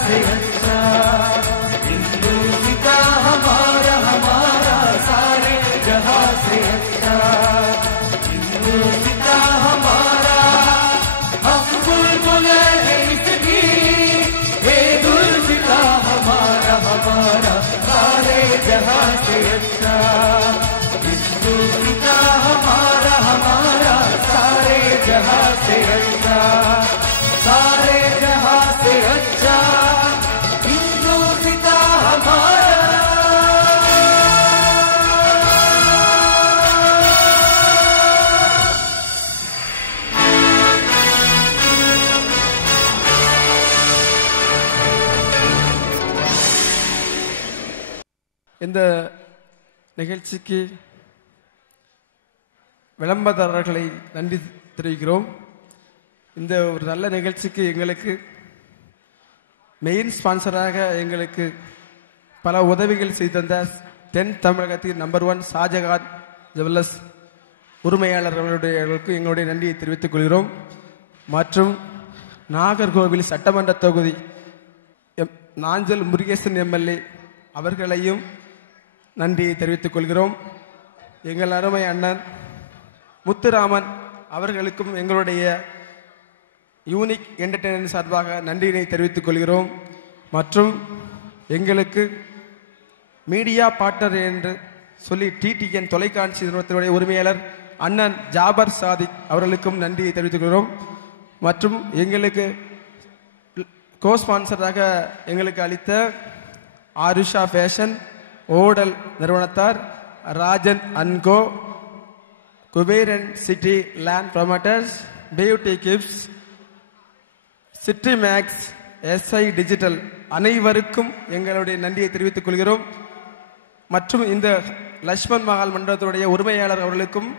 से अच्छा, हिंदुस्तां हमारा हमारा सारे जहां से अच्छा, हिंदुस्तां हमारा हम बुलबुल हैं इसकी, ये हिंदुस्तां हमारा हमारा सारे जहां से अच्छा, हिंदुस्तां हमारा हमारा सारे जहां से अच्छा, सारे जहां से अच्छा हिंदुस्तां हमारा। இந்த நிகழ்ச்சிக்கு விளம்பரதாரர்களை நன்றி தெரிவிக்கிறோம். இந்த ஒரு நல்ல நிகழ்ச்சிக்கு எங்களுக்கு மெயின் ஸ்பான்சராக எங்களுக்கு பல உதவிகள் செய்து தந்த தென் தமிழகத்தின் நம்பர் 1 ஷாஜகான் ஜுவல்லர்ஸ் உரிமையாளர்களுக்கு எங்களுடைய நன்றியை தெரிவித்துக் கொள்கிறோம். மற்றும் நாகர்கோவில் சட்டமன்ற தொகுதி நாஞ்சல் முருகேசன் எம்எல்ஏ அவர்களையும் நன்றியை தெரிவித்துக் கொள்கிறோம். எங்கள் அருமை அண்ணன் முத்துராமன் அவர்களுக்கும் எங்களுடைய யூனிக் என்டர்டெயின்மெண்ட் சார்பாக நன்றியினை தெரிவித்துக் கொள்கிறோம். மற்றும் எங்களுக்கு மீடியா பார்ட்னர் என்று சொல்லி டிடிஎன் தொலைக்காட்சி நிறுவனத்தினுடைய உரிமையாளர் அண்ணன் ஜாபர் சாதிக் அவர்களுக்கும் நன்றியை தெரிவித்துக் கொள்கிறோம். மற்றும் எங்களுக்கு கோ ஸ்பான்சராக எங்களுக்கு அளித்த ஆருஷா ஃபேஷன், ஓடல் நிறுவனத்தார், Rajan and co, Kuberan city land promoters, beauty கிப்ஸ், சிட்டி மேக்ஸ், எஸ்ஐ டிஜிட்டல் அனைவருக்கும் எங்களுடைய நன்றியை தெரிவித்துக் கொள்கிறோம். மற்றும் இந்த லட்சுமண் மகால் மண்டபத்துடைய உரிமையாளர் அவர்களுக்கும்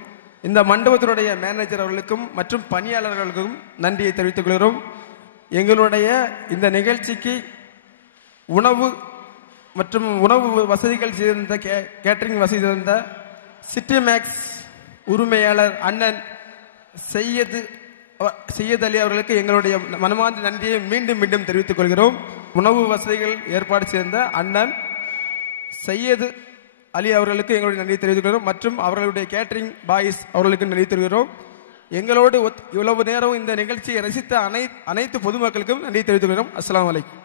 இந்த மண்டபத்தினுடைய மேனேஜர் அவர்களுக்கும் மற்றும் பணியாளர்களுக்கும் நன்றியை தெரிவித்துக் கொள்கிறோம். எங்களுடைய இந்த நிகழ்ச்சிக்கு உணவு மற்றும் உணவு வசதிகள் செய்திருந்த கேட்டரிங் வசதி இருந்த சிட்டி மேக்ஸ் உரிமையாளர் அண்ணன் செய்யத் அலி அவர்களுக்கு எங்களுடைய மனமார்ந்த நன்றியை மீண்டும் மீண்டும் தெரிவித்துக் கொள்கிறோம். உணவு வசதிகள் ஏற்பாடு செய்த அண்ணன் செய்யத் அலி அவர்களுக்கு எங்களுடைய நன்றியை தெரிவித்துக் கொள்கிறோம். மற்றும் அவர்களுடைய கேட்டரிங் பாய்ஸ் அவர்களுக்கு நன்றி தெரிவிக்கிறோம். எங்களோடு இவ்வளவு நேரம் இந்த நிகழ்ச்சியை ரசித்த அனைத்து பொதுமக்களுக்கும் நன்றி தெரிவித்துக் கொள்கிறோம். அஸ்ஸலாமு அலைக்கும்.